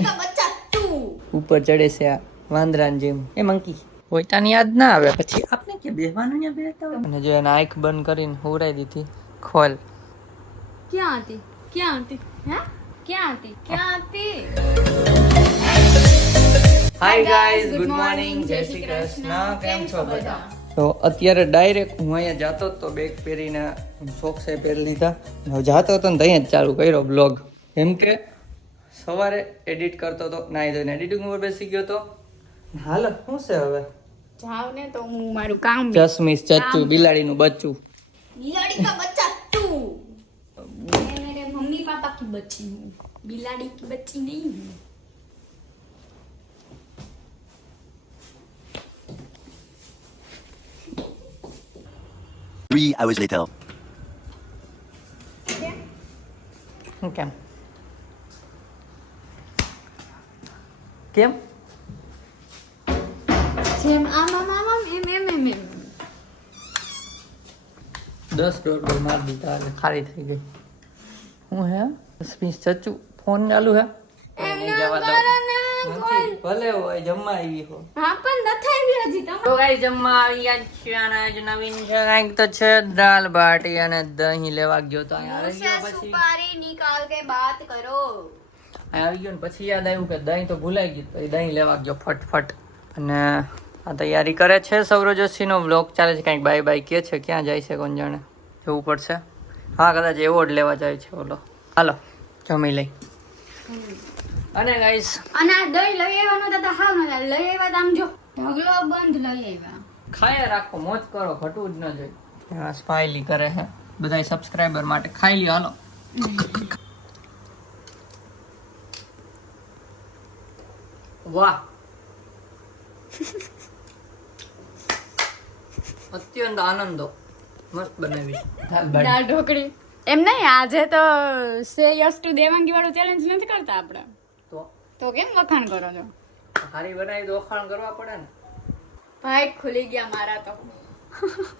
का बच्चा तू ઉપર ચડે છે આ વાંદરાની જેમ એ મંકી પોતાની યાદ ના આવે પછી આપણે કે બેહવાનું ત્યાં બેહતા હોય અને જો એને આંખ બંધ કરીને હુરાઈ દીધી ખોલ क्या आती हैं क्या आती હાય ગાઈઝ ગુડ મોર્નિંગ જય શ્રી કૃષ્ણ કેમ છો બધા તો અત્યારે ડાયરેક્ટ હું અહીંયા જાતો તો બેગ પહેરીને સોક્સે પહેરી લીધા હવે જાતો હતો ને ત્યાં જ ચાલુ કર્યો બ્લોગ કેમ કે સવારે એડિટ કરતો હતો નાઈ ધોઈને એડિટિંગ ઉપર બેસી ગયો તો હાલ શું છે હવે જાવ ને તો હું મારું કામ ચશ્મીશ ચચ્ચું બિલાડીનું બચ્ચું बिलाड़ी का बच्चा तू मैं मेरे मम्मी पापा की बच्ची हूँ बिलाड़ी की बच्ची नहीं हूँ 3 hours later. કેમ કેમ જેમ આમ આમ આમ આમ એમ 10 ડોર માર દીધા એટલે ખાલી થઈ ગઈ હું હે ચશ્મીશ ચચ્ચું ફોન ચાલુ હે નહીં જવા દઉં નથી ભલે હોય જમવા આવી હો હા પણ નથી આવી હજી તમે તો ગાઈસ જમવા આવી ગયા છે અને આજ નવીન છે કાંઈક તો છે દાલ બાટી અને દહીં લેવા ગયો તો અહીંયા આવી ગયો પછી सुपारी निकाल के बात करो અહીંયા આવી ગયો ને પછી યાદ આવ્યું કે દહીં તો ભૂલાઈ ગયું તો દહીં લેવા ગયો ફટફટ અને આ તૈયારી કરે છે સૌરવ જોશીનો વ્લોગ ચાલે છે કાંઈક બાય બાય કે છે ક્યાં જાય છે કોણ જાણે જવું પડશે હા કદાચ એવોર્ડ લેવા જાય છે ઓલો હાલો જમી લઈ અને ગાઈસ અને આ દહીં લઈ આવવાનું તો હાવ ન લઈ આવ્યા આમ જો ઢગલો બંધ લઈ આવ્યા ખાયા રાખો મોજ કરો ઘટવું જ ન જોઈએ આ સ્માઈલી કરે છે બધા સબસ્ક્રાઇબર માટે ખાઈ લ્યો હાલો વાહ અત્યંત આનંદો મસ્ત બનાવી દાળ ઢોકળી એમ નહીં આજે તો સે યસ ટુ દેવાંગી વાળું ચેલેન્જ નથી કરતા આપણે તો કેમ વખાણ કરો છો હારી બનાવી તો વખાણ કરવા પડે ને ભાઈ ખુલી ગયા મારા તો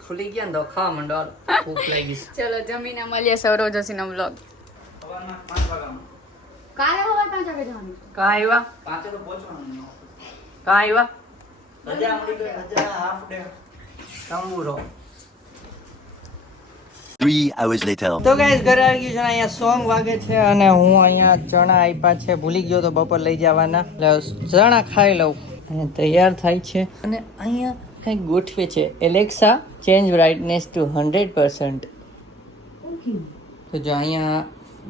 ખુલી ગયા ને તો ખાવા માંડો હાલો ભૂખ લાગી છે ચલો જમીને મળીએ સૌરવ જોશીનો વ્લોગ કાલે સવાર 5 વાગે જવાનું કા આવ્યા 5 તો પહોંચવાનું કા આવ્યા રજા મળી ગઈ રજા હાફ ડે તંબુરો 3 hours later. તો ગાઈસ ઘરે આવી ગયું છે ને અહીંયા સોંગ વાગે છે અને હું અહીંયા ચણા આપ્યા છે ભૂલી ગયો તો બપોર લઈ જવાના એટલે ચણા ખાઈ લઉં અને તૈયાર થાય છે અને અહીંયા કંઈક ગોઠવે છે એલેક્સા ચેન્જ બ્રાઇટનેસ ટુ 100%. તો જો અહીંયા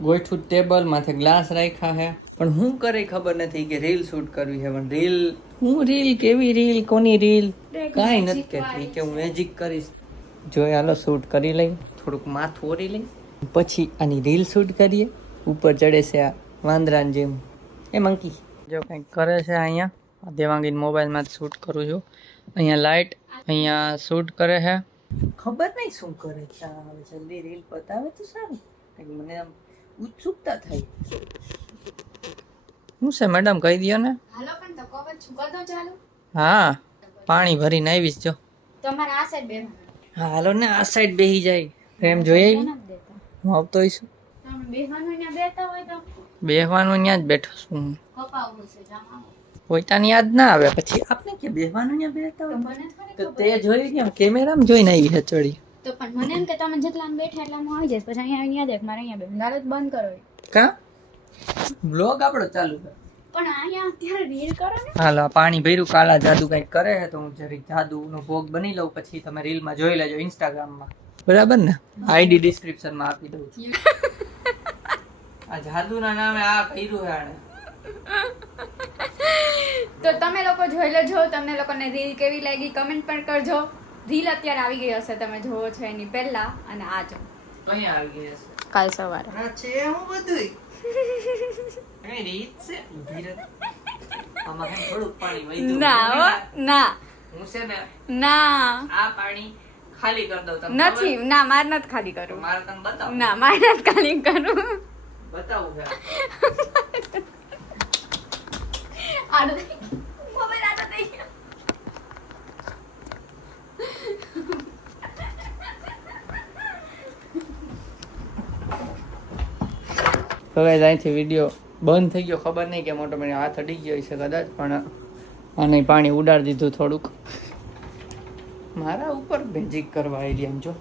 ગોઠવું ટેબલ માથે ગ્લાસ રાખ્યા છે પણ હું કરે ખબર નથી કે રીલ શૂટ કરવી છે પણ રીલ હું રીલ કેવી રીલ કોની રીલ કાંઈ નથી કહેતી કે હું મેજિક કરીશ જોઈએ હાલો શૂટ કરી લઈ થોડુંક માથું ઓરી લઈ પછી આની રીલ શૂટ કરીએ ઉપર ચડે છે આ વાંદરાની જેમ એ મંકી જો કંઈક કરે છે અહીંયા દેવાંગીન મોબાઈલમાં શૂટ કરું છું અહીંયા લાઇટ અહીંયા શૂટ કરે છે ખબર નહીં શું કરે છે હવે જલ્દી રીલ બતાવે તો સારું કંઈક મને આમ ઉત્સુકતા થાય શું છે મેડમ કહી દો ને હાલો પણ તો કવર છુકર દો ચાલુ હા પાણી ભરીને આવીશ જો તમારે આ સાઈડ બેહવાનું હા હાલો ને આ સાઈડ બેસી જાય પ્રેમ જોઈ આવી હું આવતો હોઈશું તમે બેહવાનું ત્યાં બેઠા હોય તો બેહવાનું ત્યાં જ બેઠો છું કપાવું છે જામા પોતાની યાદ ના આવે પછી આપણે કે બેહવાનું ત્યાં બેઠા તો હોય મને થોડી તો તે જોઈ કેમ કેમેરામાં જોઈને આવી છે ચડી તો પણ મને એમ કે તમે જેટલા બેઠા એટલા હું આવી જઈશ પછી અહીંયા દેખ મારે અહીંયા બેઠ દાડત બંધ કરો કા બ્લોગ આપણો ચાલુ છે પણ અહીંયા અત્યારે રીલ કરો ને હાલો આ પાણી ભર્યું કાલા જાદુ કંઈક કરે છે તો હું જરીક જાદુનો ભોગ બની લઉં પછી તમે રીલમાં જોઈ લેજો ઇન્સ્ટાગ્રામમાં બરાબર ને આઈડી ડિસ્ક્રિપ્શનમાં આપી દઉં છું આ જાદુના નામે આ કર્યું છે આણે તો તમે લોકો જોઈ લેજો તમને લોકોને રીલ કેવી લાગી કમેન્ટ પણ કરજો રીલ અત્યારે આવી ગઈ હશે તમે જોવો છો એની પહેલા અને આ જો અહીંયા આવી ગઈ હશે કાલ સવારે આ છે હું બધુંય કઈ રીત છે ઊભી રહે આમાં કેમ થોડુંક પાણી વહી ગયું ના હો, ના હું છે ને ના આ પાણી ખાલી કરી દઉં તમને નથી ના માર નથી ખાલી કરું મારે તને બતાવું ના માર નથી ખાલી કરું બતાવું છે આડો મોબાઈલ આડો દઈ તો ગાઈસ અહીંથી વિડીયો બંધ થઈ ગયો, ખબર નહીં કે ઓટોમેટિક હાથ અડી ગયો છે કદાચ, પણ આને પાણી ઉડાડી દીધું થોડુંક. મારા ઉપર મેજિક કરવા આવી આમ જો.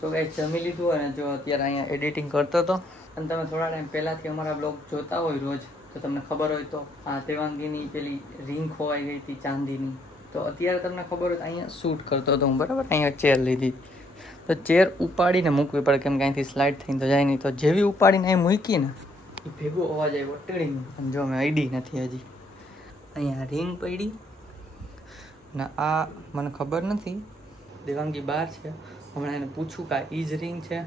તો ગાઈસ જમી લીધું અને જો અત્યારે અહીંયા એડિટિંગ કરતો હતો. અને તમે થોડા ટાઈમ પહેલાંથી અમારા બ્લોગ જોતા હોય રોજ, તો તમને ખબર હોય તો આ દેવાંગીની પેલી રિંગ ખોવાઈ ગઈ હતી ચાંદીની. તો અત્યારે તમને ખબર હોય તો અહીંયા શૂટ કરતો હતો હું, બરાબર. અહીંયા ચેર લીધી, તો ચેર ઉપાડીને મૂકવી પડે, કેમ કે અહીંથી સ્લાઇડ થઈને તો જાય નહીં. તો જેવી ઉપાડીને અહીં મૂકી ને એ ભેગો અવાજ આવ્યો ટીડીંગ. અને જો મેં અડી નથી હજી. અહીંયા રિંગ પડી ને આ મને ખબર નથી, દેવાંગી બહાર છે. હમણાં એને પૂછું કે આ ઈ જ રિંગ છે,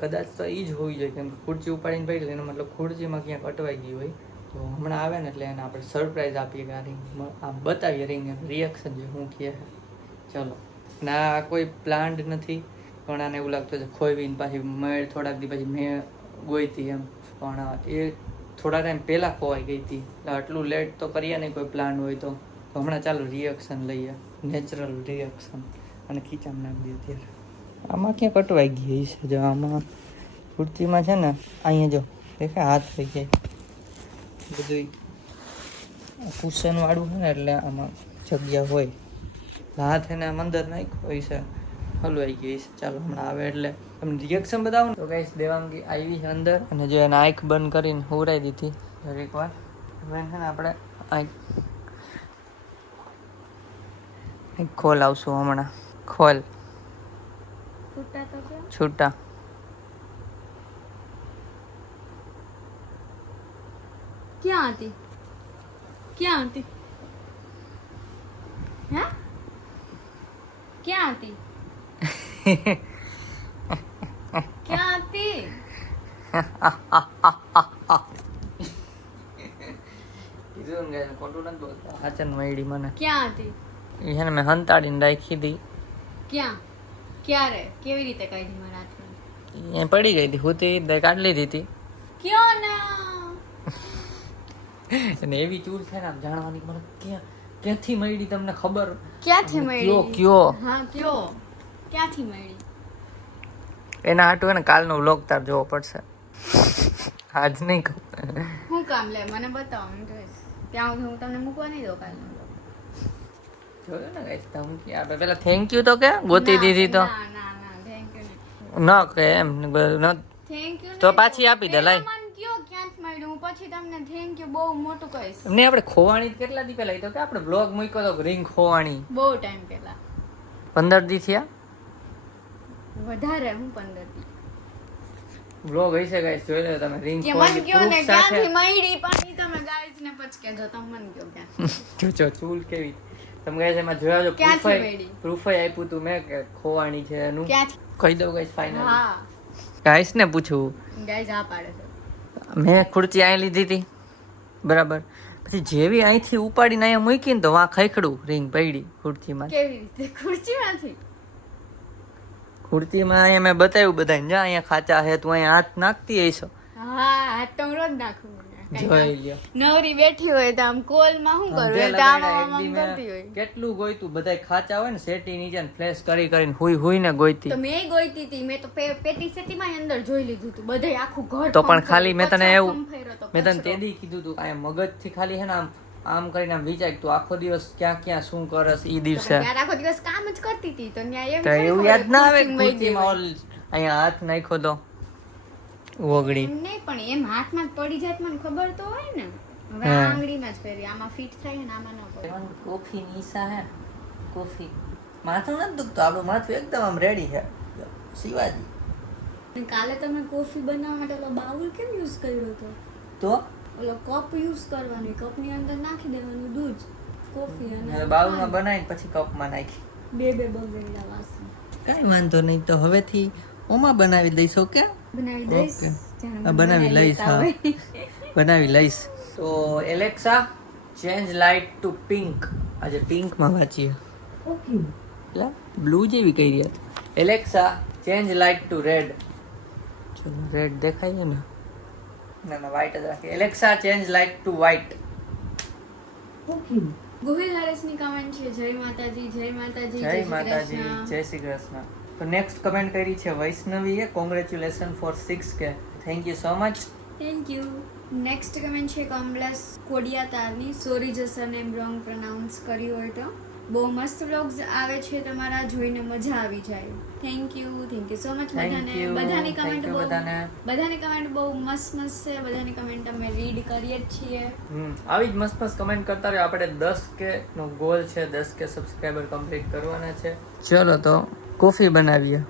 કદાચ તો ઈ જ હોવી જોઈએ, કેમ કે ખુરચી ઉપાડીને પડી એનો મતલબ ખુરચીમાં ક્યાંક અટવાઈ ગઈ હોય. તો હમણાં આવે ને એટલે એને આપણે સરપ્રાઈઝ આપીએ કે આ રિંગ આમ બતાવીએ, રિંગ એનું રિએક્શન જે શું કહે. ચલો. ના કોઈ પ્લાન્ડ નથી, પણ આને એવું લાગતું છે ખોઈવીને પાછી મેળ થોડાક દી પછી મેં ગોઈતી એમ, પણ એ થોડા ટાઈમ પહેલાં ખોવાઈ ગઈ હતી. એટલે આટલું લેટ તો કરીએ નહીં કોઈ પ્લાન હોય તો. હમણાં ચાલો રિએક્શન લઈએ, નેચરલ રિએક્શન. અને ખીચામાં નાખી દઈએ અત્યારે. આમાં ક્યાં કટવાઈ ગઈ છે જો, આમાં કુર્તીમાં છે ને અહીંયા જો દેખાય હાથ થઈ જાય બધું કુશન વાળું છે ને, એટલે આમાં જગ્યા હોય. હાથ એને આમ અંદર નાખ્યો હોય છે, હલવાઈ ગઈ છે. ચાલો હમણાં આવે એટલે તમને રિએક્શન બતાવું. તો ગાઈસ દેવાંગી આવી છે અંદર, અને જો એને આંખ બંધ કરીને હુરાઈ દીધી દરેક વાર. હવે છે ને આપણે આંખ ખોલ આવશું હમણાં. ખોલ છૂટા. ક્યાં હતી? ક્યાં હતી? હે? ક્યાં હતી? ક્યાં હતી? કીધું ને ખોટું નથી બોલતા. આચન મયડી મને. ક્યાં હતી? એ છે ને મેં હંતાડીને રાખી હતી. ક્યાં? ક્યારે? કેવી રીતે કાઢી મારા હાથમાં? એ પડી ગઈ હતી, હું તે કાઢી લીધી હતી. ક્યાં ના? અને એવી ચૂર છે ને આમ જાણવાની મને ક્યાંથી મળી તમને ખબર? ક્યાંથી મળી? કયો હા કયો? ક્યાંથી મળી? એના હાટું ને કાલનો વ્લોગ તાર જોવો પડશે, આજ નહીં કહું. હું કામ લે મને બતાવો, હું જોઈશ. ત્યાં હું તમને મૂકવા નહીં દઉં કાલનો vlog. જોયું ને ગાઈસ, ધમકી આપે. પેલા થેન્ક યુ તો કે ગોતી દીધી તો ના ના ના થેન્ક યુ ન કે એમ થેન્ક યુ તો પાછી આપી દે. લાઈ મને કયો ક્યાંથી મળ્યું, હું પછી તમને થેન્ક યુ બહુ મોટું કહીશ. એમને આપણે ખોવાણી કેટલા દી પહેલા, તો કે આપણે બ્લોગ મૂક્યો તો રિંગ ખોવાણી બહુ ટાઈમ પહેલા, 15 દી થયા વધારે. હું 15 દી બ્લોગ હશે ગાઈસ, જોઈ લો તમે. રિંગ કે મને કયો ને ક્યાંથી મળી, પણ ઈ તમે ગાઈસ ને પછી કહેજો. તમે મને કયો ક્યાં જો ચૂલ કેવી તમે ગાઈસ એમાં જોયા જો પ્રૂફ આપ્યું તું મેં કે ખોવાણી છે એનું. ક્યાંથી કહી દઉં ગાઈસ ફાઇનલ. હા ગાઈસ ને પૂછું, ગાઈસ આ પાડે છે. મેં ખુરચી અહીં લીધી હતી બરાબર, પછી જેવી અહીંથી ઉપાડીને અહીંયા મૂકી ને તો વાં ખૈખડું રિંગ પડી ખુરચીમાં. કેવી રીતે? ખુરચીમાંથી? ખુરચીમાં અહીંયા મેં બતાવ્યું બધાને, જા અહીંયા ખાચા હે, તું અહીંયા હાથ નાખતી હશો. હા હાથ તો હું રોજ નાખું. જોઈ લ્યો. નવરી બેઠી હોય તો આમ કોલમાં શું કરું, અંધે એ તો આમ લગાડ્યા, આમ એક દી કરતી હોય. મેં કેટલું ગોઈતું, બધાય ખાચા હોય ને સેટી નીચે ને ફ્લેશ કરી કરીને હુઈ ને ગોઈતી. તો મેં ગોઈતી હતી, મેં તો પેટી સેટીમાં અંદર જોઈ લીધું હતું, બધાય આખું ઘર તો પણ ખાલી મેં તને કચરો એવું ફંફેરો તો મેં તને કચરો. તેદી કીધું તું આ મગજથી ખાલી હે ને આમ કરીને આમ વિચાર તું આખો દિવસ ક્યાં ક્યાં શું કરસ ઈ તો દિવસે. પણ યાર આખો દિવસ કામ જ કરતી હતી, તો ન્યા એમ તો થોડી એવું ખબર યાદ ના આવે ખુરશીમાં વહી ખુરચીમાં ગઈ અહીંયા હાથ નાખ્યો તો ઓગળી. એમ નહીં, પણ એમ હાથમાં જ પડી જાય તો મને ખબર તો હોય ને. હવે હા. આ આંગળીમાં જ પહેરી, આમાં ફિટ થાય ને આમાં ન પડે. કોફી નીસા હે કોફી માથું નથી દુખતું, આપણું માથું એકદમ આમ રેડી છે શિવાજી. અને કાલે તમે કોફી બનાવવા માટે ઓલો બાઉલ કેમ યુઝ કર્યો હતો? તો ઓલો કપ યુઝ કરવાનો, કપની અંદર નાખી દેવાનું દૂધ, કોફી અને બાઉલમાં બનાવીને પછી કપમાં નાખી. બે બગડેલા વાસણ કઈ વાંધો નહીં, તો હવેથી ઓમાં બનાવી દઈશો કે બનાવી દઈશ. ઓકે. જાણે હા, બનાવી લઈશ. લેતા હા હોય. બનાવી લઈશ. તો Alexa change light two pink. આજે પિંકમાં વાંચીએ, ઓકે એટલે બ્લુ જેવી કહી રહ્યા હતા. Alexa change light to red. ચલો રેડ દેખાય છે ને? ના ના વ્હાઈટ જ રાખી. Alexa change light to white. Okay. Gohil હરેશની કમેન્ટ છે, જય માતાજી, જય માતાજી, જય શ્રી માતાજી, કૃષ્ણ. જય શ્રી કૃષ્ણ. તો નેક્સ્ટ કમેન્ટ કરી છે વૈષ્ણવીએ, congratulation for 6K. Thank you so much. Thank you. Next comment છે કમલેશ કોડિયાતારની. સોરી જો સરનેમ રોંગ પ્રોનાઉન્સ કર્યું હોય તો. બહુ મસ્ત વ્લોગ્સ આવે છે તમારા, જોઈને મજા આવી જાય. થેન્ક યુ સો મચ બધાને. બધાની કમેન્ટ બહુ બહુ મસ્ત છે. બધાની કમેન્ટ અમે રીડ કરીએ જ છીએ. આવી જ મસ્ત કમેન્ટ કરતા રહ્યો. આપણે 10K નો ગોલ છે, 10K સબસ્ક્રાઇબર કમ્પ્લીટ કરવાના છે. ચલો તો કોફી બનાવીએ.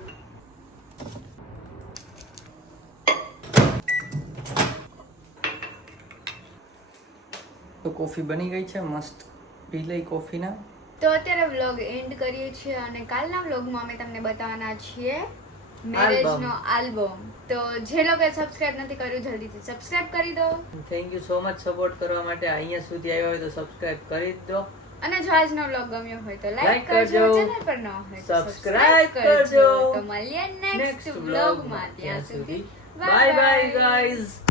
તો કોફી બની ગઈ છે, મસ્ત પી લઈ કોફીના. તો અત્યારે વ્લોગ એન્ડ કરીએ છીએ અને કાલના વ્લોગમાં અમે તમને બતાવવાના છીએ મેરેજનો આલ્બમ. તો જે લોકોએ સબસ્ક્રાઇબ નથી કર્યું જલ્દીથી સબસ્ક્રાઇબ કરી દો. Thank you so much support કરવા માટે. અહીંયા સુધી આવ્યા હોય તો સબસ્ક્રાઇબ કરી જ દો. અને જો આજનો વ્લોગ ગમ્યો હોય તો લાઈક Like કરજો, કરજો. ચેનલ પર ન હોય તો Subscribe સબસ્ક્રાઇબ કરજો. કરજો. તો મળીએ નેક્સ્ટ વ્લોગમાં. ત્યાં સુધી બાય બાય ગાઈઝ.